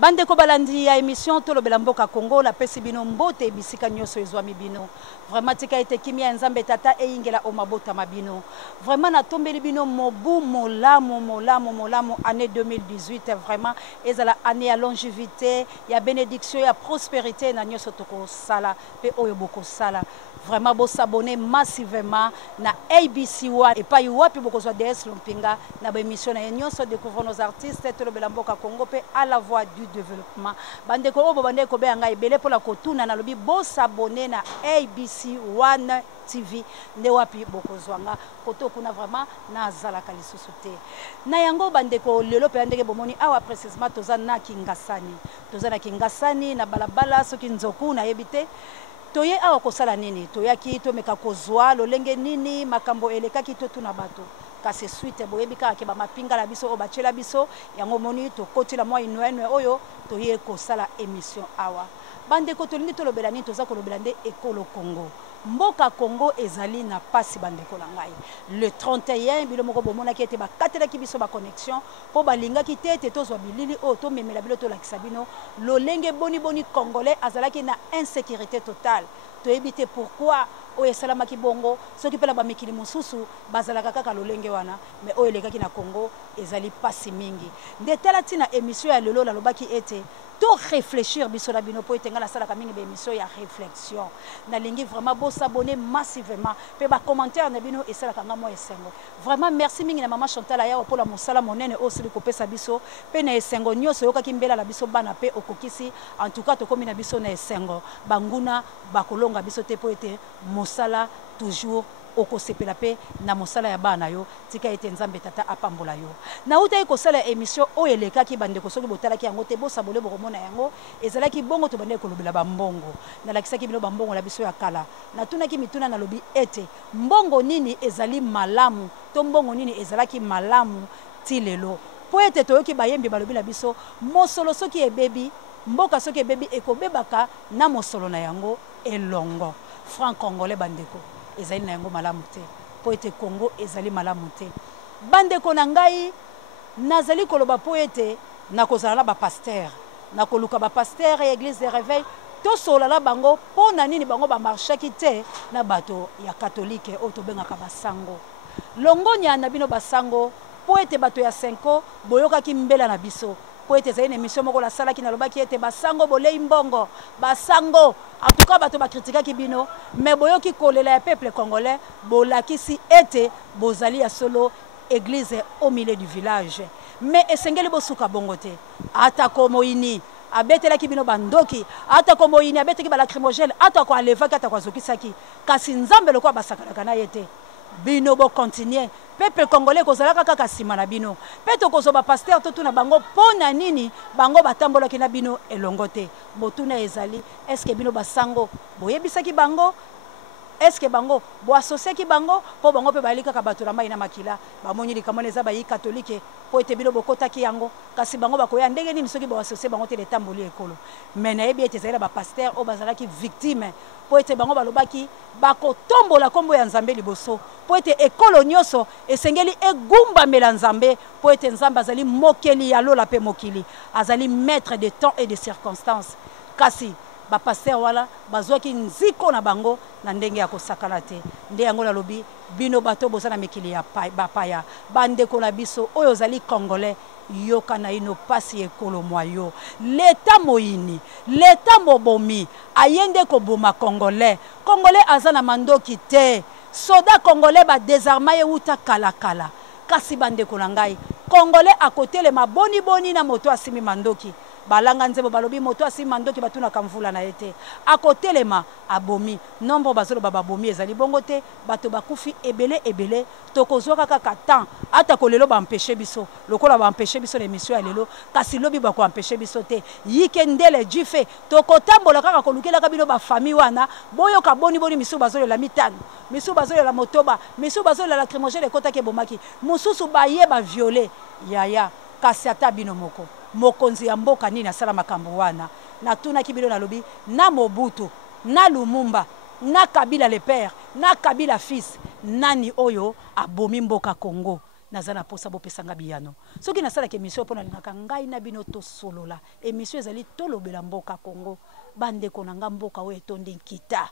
Bande ko balandi ya émission tolo belamboka Congo la pesi bino mbote bisika nyoso ezwami bino. Vraiment tika ete kimia nzambe tata e ingela o mabota mabino. Vraiment na tombeli bino mobu molamo année 2018 vraiment ezala année ya longévité, ya bénédiction, ya prospérité na nyoso toko sala pe oyo boko sala. Vraiment bo s'abonner massivement na ABC1 et pas yuapi boko zo DS Lompinga na ba émission na nyoso découvrir nos artistes tolo belamboka Congo pe à la voix du développement. Bande ko bo bande ko be nga ebele pour la kotuna na lobi bo s'abonner na ABC1 TV nde wapi boko zwanga koto kuna vraiment na zala kalisusu te. Na yango bande ko lelo pe ndenge bomoni awa précisément toza na Kingasani na balabala soki nzoku na yebite toye awa kosala nini toyaki tomeka kozwa lolenge nini makambo elekaki totuna bato kasi suite boyebika ke ba mapinga la biso o bachela biso yango moni to kotila moi noenwe oyo toye kosala émission awa bande ko tolingi tolobela nini toza kolobela nde ekolo Congo mboka Congo ezali na pasi bande ko langai le 31 bilo moko bomona ki ete ba katela ki biso ba connexion po balinga ki tete tozwa bilili o to memela bilo to lakisa bino lolenge boni congolais azalaki na insécurité totale to ebite pourquoi oye salamaki bongo soki pela ba mikili mususu bazalaka kaka lolenge wana mais oye lekaki na Congo ezali pasi mingi ndetala tina émission ya lelo la lobaki ete to réfléchir biso la bino po etenga la sala kamingi be émission ya réflexion na lingi vraiment bo s'abonner massivement pe ba commentaire na bino et sala kanga mo esengo vraiment merci mingi na maman Chantal aya pour la mosala monene aussi ko pesa biso pe na esengo nyoso yoka kimbela la biso bana pe okokisi en tout cas to komi na biso na esengo banguna bakolonga biso te po ete mosala toujours okosepela pe na mosala ya bana yo tika ete nzambe tata apambola yo na uta ekosala émission oyo elekaki bande kosoki botalaki yango te bosabole bokomona yango ezalaki bongo to bande kolobela bambongo na lakisaki bino bambongo la biso ya kala na tunaki mituna na lobi ete mbongo nini ezali malamu to mbongo nini ezalaki malamu ti lelo po ete toyoki bayembi balobi la biso mosolo soki ebebi mboka soki ebebi ekobebaka na mosolo na yango elongo franc congolais bandeko ezali na yango malamu te po ete Congo ezali malamu te bandeko na ngai nazali koloba po ete nakozala na ba pasteur nakoluka ba pasteur ya église de réveil to solala bango po na nini bango ba marchaki te na bato ya catholique o to bengaka basango longonya na bino basango po ete bato ya 5 boyoka ki mbela na biso po ete ezali na émission moko la sala ki na lobaki ete basango bolei mbongo basango en tout cas bato ba kritikaki bino mais boyoki kolela ya peuple congolais bolakisi ete bozali ya solo église au milieu du village mais esengeli bosuka bongo te ata komoini abetelaki bino bandoki ata komoini abeteki ba lacrymogène ata ko alevaki ata ko zokisaki kasi nzambe lokwa basakalaka na yete bino bo continuer peuple congolais kozalaka kaka sima na bino peto kozoba pasteur to tuna bango pona nini bango batambolaki na bino elongo te botuna ezali est-ce que bino basango boyebisaki bango est-ce que bango bo associaki bango po bango pe balika ka bato na mai na makila bamoni likamona eza bayi catholique po ete bino bokotaki yango kasi bango bakoya ndenge nini soki bo associer bango te letamboli ekolo mais na yebi ete ezali ba pasteur o bazalaki victime po ete bango balobaki bakotombola kombo ya nzambe liboso po ete ekolo nyoso esengeli egumbamela nzambe po ete nzambe azali mokeli ya lola pe mokili azali maître de temps et de circonstances kasi ba pasteur wala bazwaki nziko na bango na ndenge ya kosakala te nde yango na lobi bino bato bozana mikili ya bapaya bandeko na biso oyo zali congolais yoka na ino pasi ekolo mwayo leta moyini leta mobomi ayende ko boma congolais azana mandoki te soda congolais ba désarmé uta kala kasi bandeko na ngai congolais akotele maboni na moto asimi mandoki balanga nzebo balobi moto asimi mandoki batuna kamvula na ete akotelema abomi nombre bazolo babomi ezali bongo te bato bakufi ebele tokozwa kaka temps ata kolelo ba empêcher biso lokola ba empêcher biso l'émission ya lelo kasi lobi ba ko empêcher biso te yike ndele jife tokotambola kaka kolukela ka bino ba famille wana boyoka boni misu bazolo la mitano misu bazolo la motoba misu bazolo la lacrymogène ekota ke bomaki mususu baye ba violer yaya kasi ata bino moko mokonzi ya mboka nini asala makambo wana na tuna kibilo na lobi na Mobutu na Lumumba na Kabila le père na Kabila fils nani oyo abomi mboka Congo nazana posa bopesanga biyano soki nasalaka émission mpona lingaka ngai na bino tosolola émission ezali tolobela mboka Congo bandeko na nga mboka oyo etondi nkita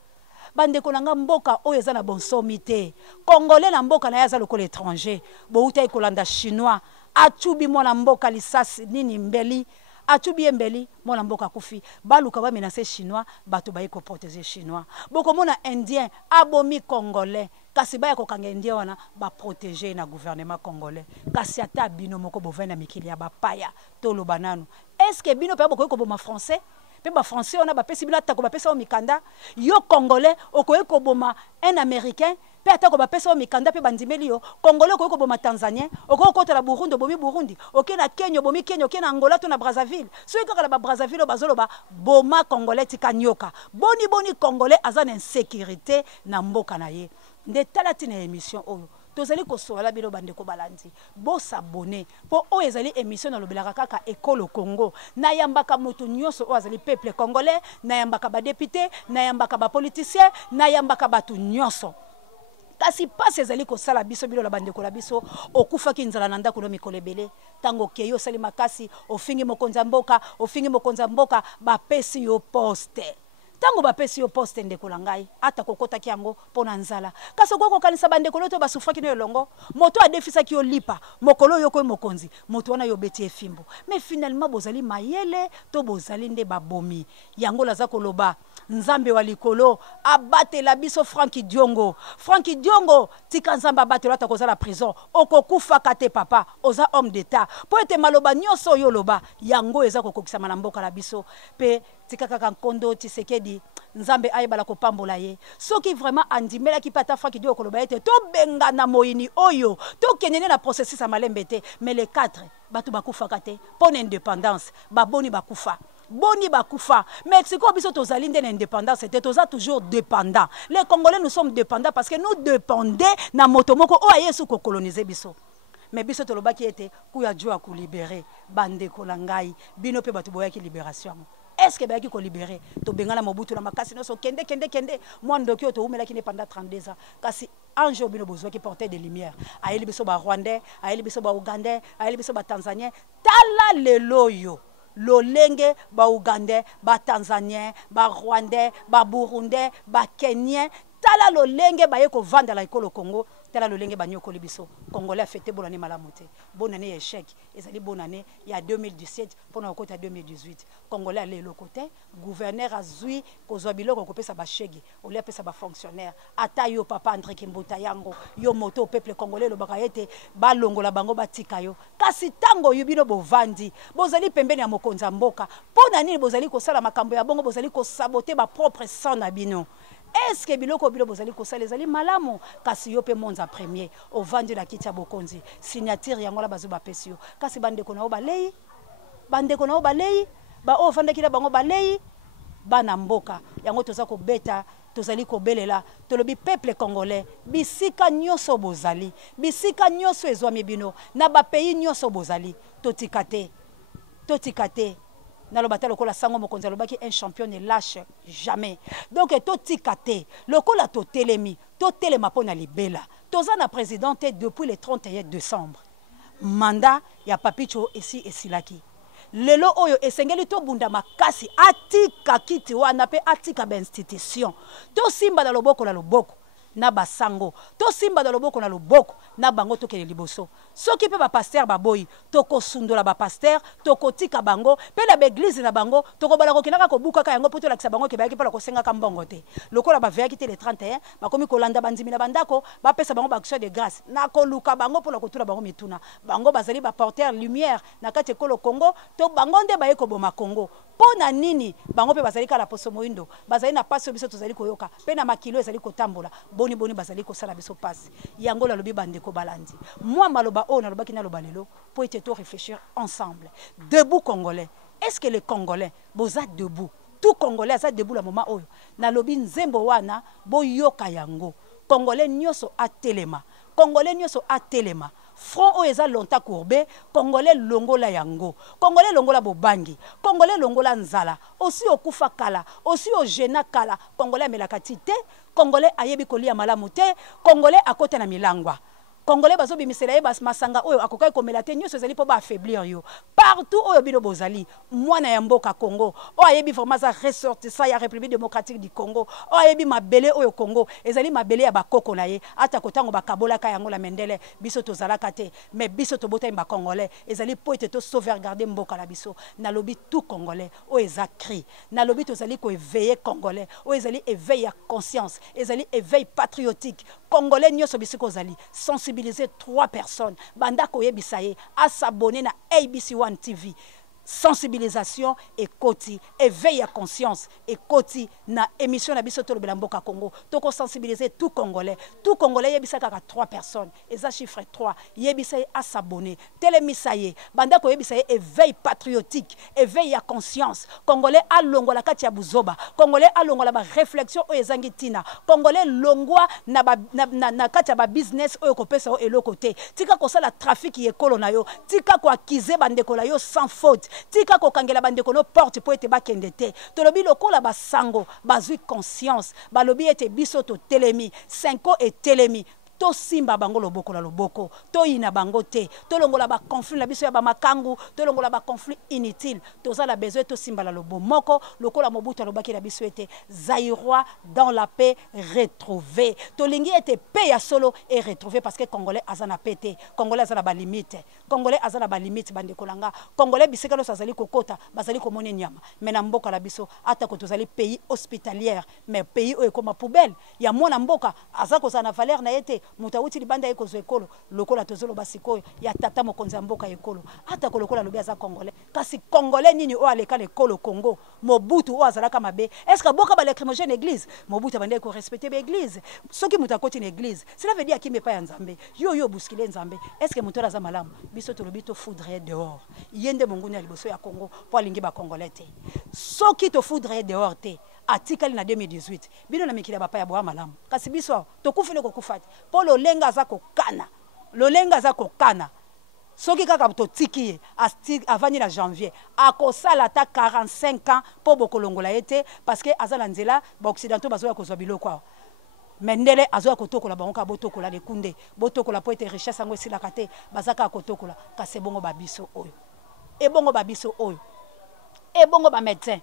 bandeko na nga mboka oyo eza na bonsomi te congolais na mboka na ye aza lokola étranger bouta ekolanda chinois achubi mwana mboka lisasi nini mbeli achubi ye mbeli mwana mboka akufi baluka bamenase chinois bato baye koprotéger chinois bokomona indien abomi congolais kasi baya kokanga indien wana baprotéger na gouvernement congolais kasi ata bino moko bovai na mikili ya bapaya toloba nanu est-ce que bino mpe bokoki koboma français pe ba français on a bapesi bila ta ko bapesa o mikanda yo congolais okoye koboma un américain pe ata ko bapesa o mikanda pe bandimeli yo congolais okoye koboma tanzanien okoye kota la Burundi bomi Burundi oke na Kenya bomi Kenya oke na Angola to na Brazzaville so ikaka la Brazzaville bazolo ba boma congolais tikanyoka boni congolais azana insécurité na mboka na ye nde talati na émission oyo tozali kosola bilo bandeko balandi bo s'abonner po o ezali émission na lobelaka kaka ekolo Congo na yambaka moto nyonso o azali peuple congolais na yambaka ba député na yambaka ba politicien na yambaka batu nyonso kasi pasi ezali kosala biso bilo la bandeko la biso okufaki nzala na ndako no mikolo ebele tango keyo sali makasi ofingi mokonza mboka bapesi yo poste tango bapesi yo poste ndeko la ngai ata kokota kiango pona nzala kaso koko kanisa bandeko loto basufaki no longo moto adefisa ki olipa mokolo yo ko mokonzi moto wana yo beti efimbo mais finalement bozali mayele to bozali nde babomi yango la za koloba nzambe wa likolo abate la biso Franki Diongo tika nzamba abate lata kozala prison okokufa kate papa oza homme d'état po ete maloba nyonso yo loba yango eza kokokisa na mboka la biso pe tika kaka Nkondo Tshisekedi nzambe ayebala kopambola ye soki vraiment andimela ki pata Franki Diongo koloba ete to benga na moyini oyo to kenene na processus a malembe te mais les 4 batu bakufa kate pona indépendance baboni bakufa boni bakufa Mexico biso tozali nde na indépendance c'était toza toujours dépendant les Congolais nous sommes dépendants parce que nous dépendons na motomoko o ayesu ko coloniser biso mais biso tolobaki ete kuya jua ko libérer bandeko la ngai bino pe batu boyaki libération est-ce que bayaki ko libérer to bengala Mobutu na makasi no so kende moi ndoki o to umela ki ne pendant 32 ans kasi anjo bino bozo ki porter de lumière ayeli biso ba Rwandais ayeli biso ba Ougandais ayeli biso ba Tanzaniens tala leloyo lolenge ba Ougandais ba Tanzaniens ba Rwandais ba Burundais ba Kenyens tala lolenge ba yeko vanda la ekolo Congo tala lolenge ba nyokoli biso Congolais a fêté bonne année malamuté bonne année échec ezali bonne année il y a 2017 pendant côté 2018 Congolais allé le côté gouverneur azui kozwa biloko kopesa ba chege olia pesa ba fonctionnaire ata yo papa André Kimbuta yango yo moto peuple congolais lo bakayete ba longola bango batika yo kasi tango yubino bovandi bozali pembeni ya mokonza mboka pona nini bozali kosala makambo ya bongo bozali ko saboter ba propre sang na bino. Est-ce que biloko bilo bozali kosala ezali malamu kasi yo pe monza premier au vandi la kiti ya bokonzi signature yango la bazo bapesi yo kasi bandeko na o balei ba o vanda kila bango balei bana mboka yango toza ko beta tozali ko belela tolobi peuple congolais bisika nyoso bozali bisika nyoso ezwami bino na ba pays nyoso bozali totikate nalobata lokola sango mokonza lobaki un champion ne lâche jamais donc totikate lokola totelema pona libela toza na présidente depuis le 31 décembre mandat ya papicho esi esilaki lelo oyo esengeli to bunda makasi atika kiti wana pe atika ba institution to simba na loboko na basango to simba na loboko na loboko na bango to kele liboso soki pe ba pasteur baboyi to ko sundola ba pasteur to kotika bango pe na église na bango to ko bala ko kinaka ko buka ka yango poto la kisa bango ke ba ki pala ko senga ka mbongo te lokola ba veya ki te le 31 ba komi ko landa bandimi na bandako ba pesa bango ba action de grâce na ko luka bango pola ko tula bango mituna bango bazali ba porteur lumière na kati ekolo Congo to bango nde ba yeko boma Congo pona nini bango pe bazali kala poso moindo bazali na paso biso tozali koyoka pe na makilo ezali kotambola boni bazali kosala biso passe yango la lobi bandeko balandi moi maloba o na lobaki na loba lelo pour ete to réfléchir ensemble debout congolais est-ce que les congolais boza debout tout congolais aza debout la moment oyo na lobi nzembo wana boyoka yango congolais nyoso atelema front oyo eza longtemps courbé congolais longola yango congolais longola bobangi congolais longola nzala aussi okufa kala aussi ojena kala congolais amelaka ti te congolais ayebi kolia malamu te congolais akota na milangwa Congolais bazo bimisela ye bas masanga oyo akokai komela te nyonso ezali po ba affaiblir yo. Partout oyo bino bozali mwana ya mboka Congo o ayebi vraiment za ressortissant ya République démocratique du Congo o ayebi mabele oyo Congo ezali mabele ya bakoko na ye ata kotango bakabola ka yango la mendele biso tozalaka te mais biso tobota ba Congolais ezali po ete to sauvegarder mboka la biso na lobi tout Congolais o eza cri na lobi tozali ko éveiller Congolais o ezali éveil ya conscience ezali éveil patriotique Congolais nyonso bisiko zali sensibiliser 3 personnes banda koyebisa ye à s'abonner na ABC One TV sensibilisation et koti éveil à conscience et koti na émission na biso tolo belamboka Congo toko sensibiliser tout Congolais yebisa kaka 3 personnes et ça chiffre 3 yebisa à s'abonner télémisa ye banda ko yebisa éveil patriotique éveil à conscience Congolais a longola kati ya buzoba Congolais a longola ba réflexion o ezangi tina Congolais longwa na kati ya ba business o kopesa o eloko te tika ko sala trafic yekolo na yo tika ko akize bandeko la yo sans faute tika ko kangela bandeko no porte po ete bakende te tolobi lokola basango bazui conscience balobi ete biso to telemi 5 et telemi to simba bango loboko la loboko to ina bango te to longola ba conflit la biso ya ba makangu to longola ba conflit inutile to za la besoin to simba la lobo moko lokola Mobutu lobaki la biso ete Zaïrois dans la paix retrouver to lingi ete paix ya solo et retrouver parce que Congolais azana pété Congolais azana ba limite Congolais azana ba limite bande kolanga Congolais bisika lo sazali kokota bazali komone nyama mais na mboka la biso ata ko tozali pays hospitalière mais pays o ekoma poubelle ya mona mboka azako sana valeur na ete mutauti libanda eko ekolo lokola tozolo basikoyo ya tata mokonzi ya mboka ekolo ata ko lokola lobi aza Congolais kasi Congolais nini o aleka lekolo Congo Mobutu o azalaka mabe est-ce que boka ba lacrymogène église Mobutu bande ko respecter ba église soki mutakoti na église cela veut dire kimbe pa ya nzambe yo buskile nzambe est-ce que mutola za malamu biso tolobi to foudre dehors yende monguni ya liboso ya Congo po alingi ba Congolais te soki to foudre dehors te atikali na 2018 bino na mikili bapa ya boa malamu kasi biso tokufile kokufati po lolenga za kokana soki kaka totiki avant la janvier akosala ta 45 ans po bokolongola ete parce que azala nzela ba occidentaux bazoya kozwa biloko mendele azoya kotokola bango ka botokola de kunde botokola po ete richesse yango esilaka te bazaka kotokola kasi bongo babiso oyo ebongo ba médecin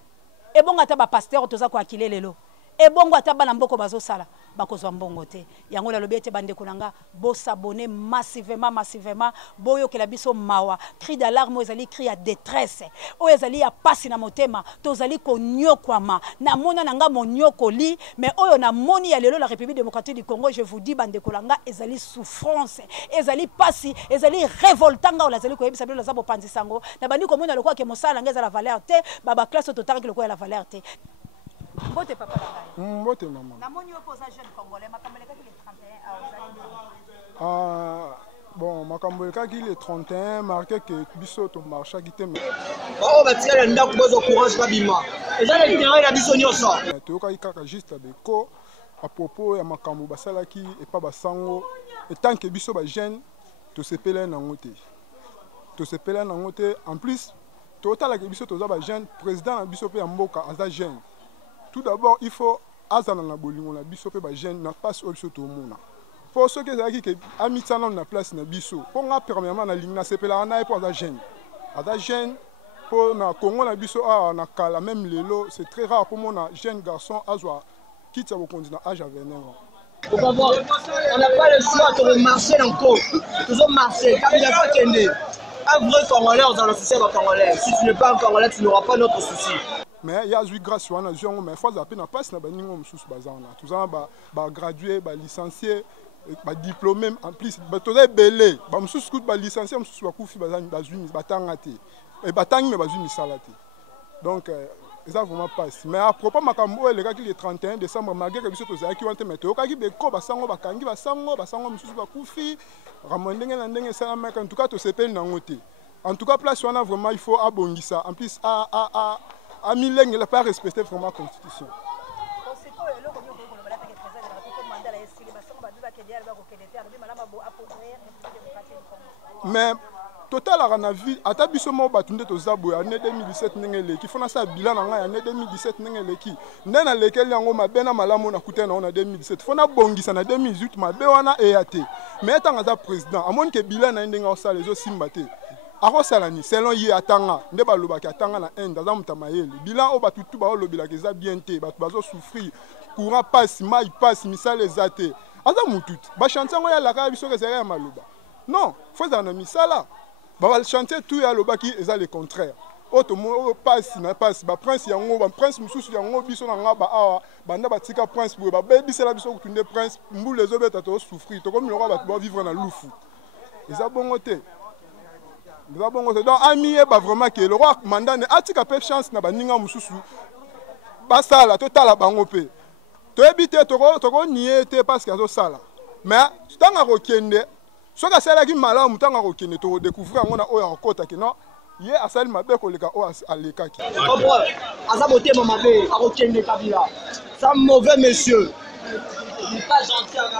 ebongo ata ba pasteur toza ko akile lelo ebongo ata bana mboko bazosala bakozwa mbongo te yango la lobi ete bandeko nanga bo s'abonner massivement boyokela biso mawa cri d'alarme ezali cri ya détresse o ezali ya pasi na motema tozali konyokwama na mona nanga monyokoli mais oyo na moni ya lelo la République démocratique du Congo je vous dis bandeko nanga ezali souffrance ezali pasi ezali révoltanga o lazali ko yebisa bilo za bopanzi sango na bandi ko mona lokwa ke mosala ngeza la valeur te baba classe totaki lokwa la valeur te. Mbote papa la ngai. Mbote maman. Na moni opposa jeune Congolais makamboleka ki le 31 à bon makamboleka ki le 31 marqué que biso to marcha ki te mais. Oh batia la ndako bozo courage babima. Eza na littéraire la biso nyoso. To ka ikaka juste beko à propos ya makambo basala ki et pas basango et tant que biso ba jeune to sepela na ngote. To sepela na ngote en plus total la biso to za ba jeune président na biso pe ya mboka aza jeune. Tout d'abord, il faut azana na bolingo na biso pe ba jeune na passe au biso to mona. Pour ceux qui zaki ke amitana na place na biso, pour nga premièrement na lingna sepela na pour za jeune. Ada jeune pour na Congo na biso na kala même lelo, c'est très rare pour mon jeune garçon azwa quitte au continent âge à 29 ans. On n'a pas le choix de marcher encore. Toujours marcher, car il n'y a pas qu'un un vrai Congolais dans le souci de Congolais. Si tu n'es pas un Congolais, tu n'auras pas notre souci. Mais il y a eu grâce à nous, mais il faut appeler na passe na baningo msusu bazana. Tous ça ba gradué, ba licencié, ba diplômé en plus, ba tozé belé, ba msusu coup ba licencié msusu ba kufi bazana bazuni batangate. Et batangi me bazuni salate. Donc ça vraiment passe. Mais à propos makambo le gars qui le 31 décembre malgré que biso tozaki wante meto ka ki beko basango bakangi basango msusu ba kufi ramondenge na ndenge ça mais en tout cas to sepel na ngote. En tout cas place on a vraiment il faut abongisa. En plus Amileng il n'a pas respecté vraiment la constitution. Mais total à la vie ata biso mo batunde to zabo ya année 2017 ngele ki fona sa bilan nga ya année 2017 ngele ki ndena lekel yango mabena malamu na kutena on 2017 fona bongisa na 2018 mabe wana EAT mais tanga za président amoni ke bilan na ndenga osala zo simbate ako salani selon ye atanga nde baloba ki atanga na enda za mutamayele bilan o batutu ba olobila ke za bien te batu bazo souffrir courant passe mai passe misale ezate aza mutut ba chantier ngo ya la ka biso ke zera maloba non faut ça na misala ba chantier tout ya loba ki eza le contraire auto mo passe na passe ba prince yango ba prince mususu yango biso na nga ba awa banda batika prince bo ba bebisela biso kutunde prince mbule ezobeta to souffrir to comme le roi ba vivre na lufu eza bongo te. Donc ami ba vraiment que le roi mandane atika pe chance na baninga mususu basala totala bango pe to ebite to niete parce que azo sala mais tanga kokende soka sala ki malamu tanga kokende to découvrir ngona oya okota ke non ye asali mabe ko leka o aleka ki asa boté mabe akokende Kabila ça mauvais monsieur il n'est pas gentil à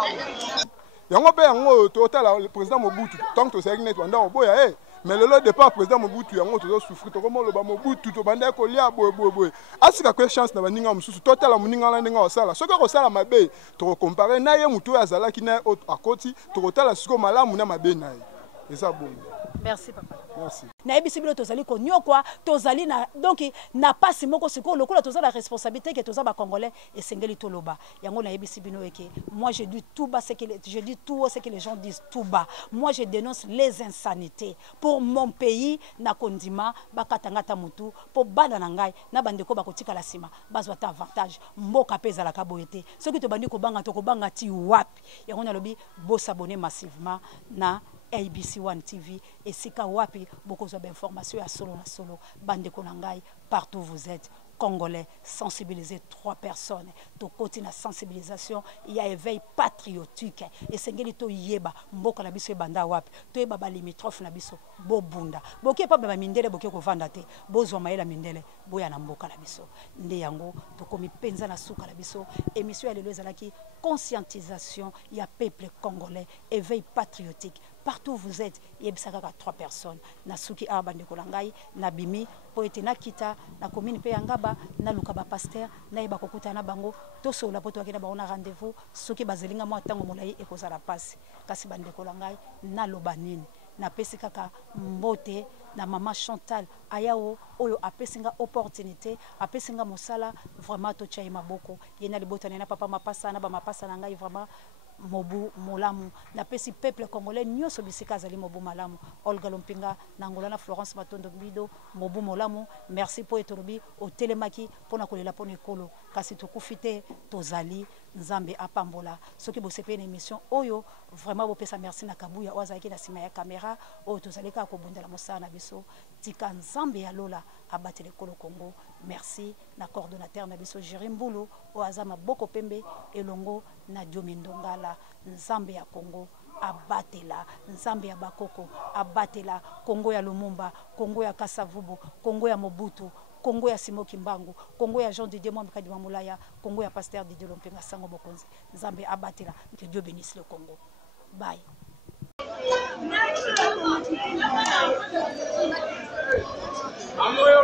yango pe yango totala le président Mobutu tant que c'est net wanda oboya mais le départ président Mobutu yango to souffrir to comme loba Mobutu to banda ko lia boy asika ko chance na baninga mususu total muninga la ndinga osala soka ko sala mabe to comparer na ye mutu azala ki na akoti to kotala siko malamu na mabe na ye eza bon. Merci papa. Merci. Na ebisi bilo tozali ko nyokwa tozali na donc na pasi moko siko lokola tozala la responsabilité que tozaba congolais et sengeli toloba yango na ebisi bino eke moi je dis tout bas ce que les gens disent tout bas. Moi je dénonce les insanités pour mon pays na kondima bakatanga ta mutu pour bana na ngai na bandeko bakotika la sima bazwa ta avantage mboka peza la kaboyete ce qui te bandi ko banga ti wapi yango na lobi bo s'abonner massivement na ABC1 TV et Sika Wapi, beaucoup d'informations à solo na solo, bande konangai, partout vous êtes, Congolais, sensibiliser 3 personnes. To côté na sensibilisation, il y a éveil patriotique. Et c'est to yeba, mboko na biso banda wapi, to yeba ba limitrophe na biso, bo bunda. Boke pa ba mindele boke ko vanda te, bozo maela mindele, boya na mboka na biso. Nde yango, to komi penza na suka na biso, émission ya lelo ezalaki conscientisation, il y a peuple congolais, éveil patriotique. Partout où vous êtes, il y a 3 personnes. Nasuki Abande Kolangai, Nabimi, Poete Nakita, na commune Peyangaba, na Lukaba Pasteur, na Iba Kokuta na Bango, Toso la poto akina baona rendez-vous, Suki Bazelinga mo tango molai e kozala passe. Kasi Bande Kolangai, na Lobanini, na pesi kaka mbote, na Maman Chantal, ayao, oyo apesinga opportunité, apesinga mosala, vraiment to chai maboko. Yena libota na papa mapasa na ba mapasa na ngai vraiment mobu molamu na pesi peuple congolais nyoso bisika zali mobu malamu Olga Lompinga nangola na Florence Matondo Bido mobu molamu merci pour etorobi au telemaki pona kolela pona ekolo kasi tokufite tozali nzambe apambola soki bosepe na émission oyo vraiment bopesa merci na kabuya ozaki na sima ya caméra oyo tozali ka ko bundela mosala na biso tika nzambe ya lola abatele kolo Congo merci na coordonnateur na biso Jirimbulu oazama boko pembe elongo na Diomindongala nzambe ya Congo abatela nzambe ya bakoko abatela Congo ya Lumumba Congo ya Kasavubu Congo ya Mobutu Congo ya Simoki Mbangu Congo ya Jean Didier Mwamba Kadima Mulaya Congo ya Pasteur Didier Lompenga Sango Mokonzi nzambe abatela que Dieu bénisse le Congo bye. Amoyo